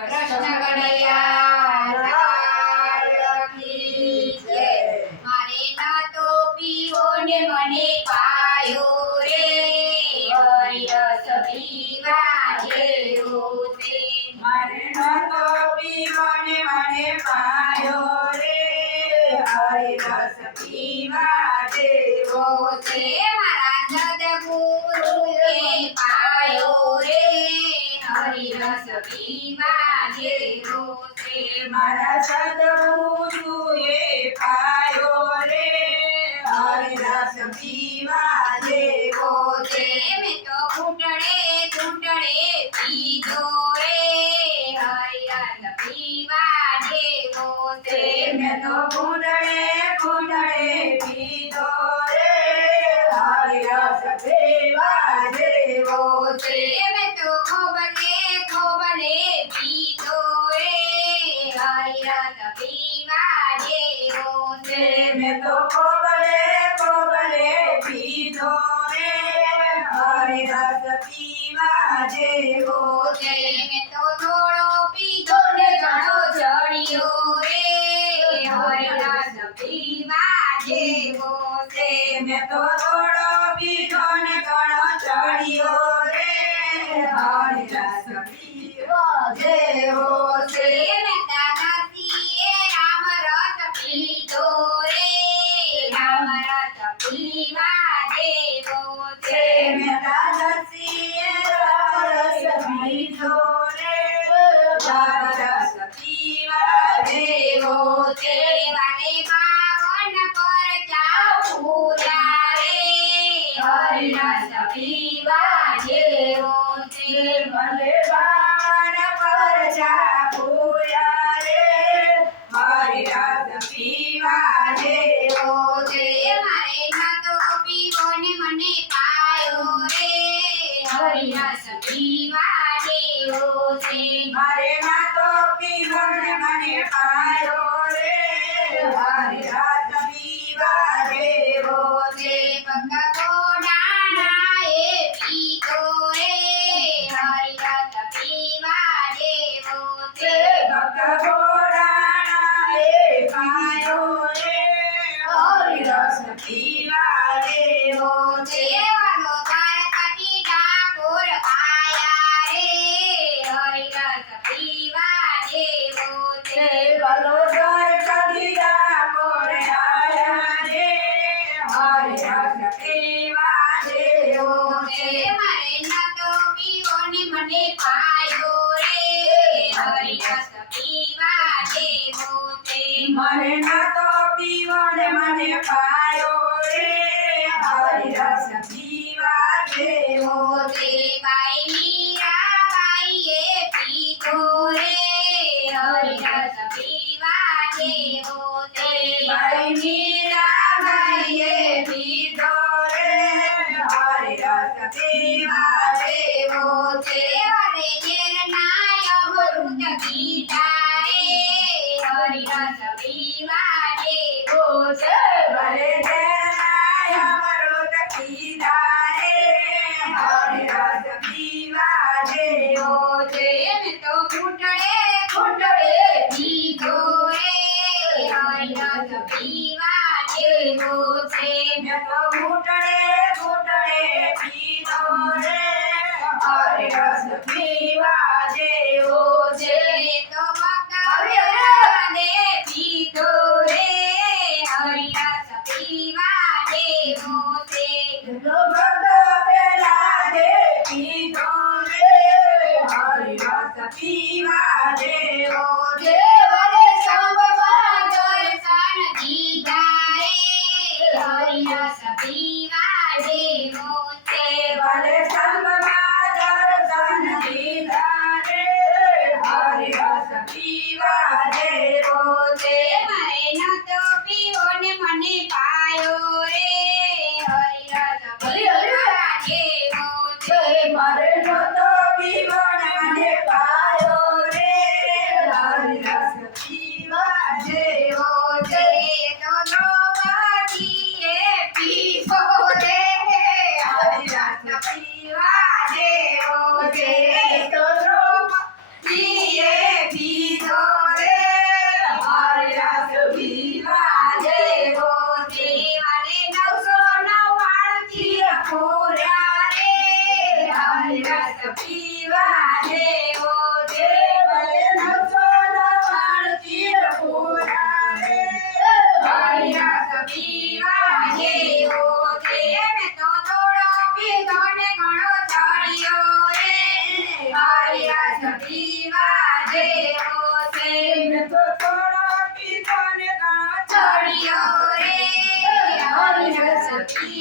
કૃષ્ણ કનૈયા લાલ કી જય। મારે ના તો પીવો ને મને પાયો રે હરિરસ પીવા જેવો છે। મારે નતો પીવો ને મને પાયો રે હરિરસ પીવા જેવો છે। મારા સદગુરુએ પાયો રે હરિરસ પીવા જેવો છે। મારા સદગુરુએ પાયો રે હરિરસ પીવા જેવો છે। મેં તો ઘૂંટડે ઘૂંટડે પીધો રે હરિરસ પીવા જેવો છે। મેં તો ઘૂંટડે ઘૂંટડે પીધો રે હરિરસ પીવા જેવો છે। મેં તો ખોબલે ખોબલે પીધો રે હરિરસ પીવા જેવો છે। મેં તો ખોબલે ખોબલે પીધો રે હરિરસ પીવા જેવો છે। મેં તો થોડો પીધો ને ઘણો ચડ્યો રે હરિરસ પીવા જેવો છે। મેં તો થોડો પીધો ને ઘણો ચડ્યો રે હરિરસ પીવા જેવો છે। મેં દાદાજીએ રામ રસ પીધો રે રામ રસ પીવા જેવો છે। મેં દાદાજીએ રસ પીધો રે હરિરસ પીવા જેવો છે। વાલે બાવન પર ચાપુરા રે હરિરસ પીવા જેવો છે। ભલે બાણ પર ચાપુરા રે હરિરસ પીવા જેવો છે। મારે ના તો પીવો ને મને પાયો રે હરિરસ પીવા જેવો છે। મારે ના તો પીવો ને મને પાયો રે હરિરસ પીવા જેવો છે। પગા ઘોડાણાએ પીધો રે હરિરસ પીવા જેવો છે। ભક્ત ઘોડાણાએ પાયો રે હરિરસ પીવા જેવો છે। વાલો દ્વારકાથી ઠાકોર આયા રે હરિરસ પીવા જેવો છે। ભલો દ્વારકાથી ઠાકોર આયા રે હરિરસ પીવા જેવો છે। મારે ના તો પીવો ને મને પાયો રે હરિરસ પીવા જેવો છે। મારે ના તો પીવો ને મને પાયો રે હરિરસ પીવા જેવો છે। બાઈ મીરાબાઈએ પીધો રે હરિરસ પીવા જેવો છે। ભાઈ મીરાબાઈએ પીધો રે હરિરસ પીવા જેવો છે। વાલે ઝેરના અમૃત પીધા રે હરિરસ પીવા જેવો છે। ભલે તેના અમૃત પીધા રે હરિરસ પીવા જેવો છે। મેં તો ઘૂંટડે ઘૂંટડે પીધો રે હરિરસ પીવા જેવો છે। મેં તો ઘૂંટડે ઘૂંટડે પીધો રે હરિરસ પીવા જેવો છે। તો ભક્તને પીધો રે હરિરસ પીવા જેવો છે। તો ભક્ત પેલા દે પીધો રે હરિરસ પીવા જેવો જે વડે સંભમાં દર્શન દીધા રે હરિરસ પીવા જેવો છે। ભલે સંગમાં દર્શન દીધા રે હરિરસ પીવા જેવો છે। મારે ન તો પીવો ને મને પાયો રે હરિરસ પીવા જેવો છે। મારે નતો પીવો ને મને પાયો રે હરિરસ પીવા જેવો છે। તો દ્રૌપદીએ પીધો રે હરિરસ પીવા જેવો છે। તો દ્રૌપદીએ પીવા જેવો છે મેં તો થોડો પીધો ને ઘણો છોડ્યો રે હરિરસ પીવા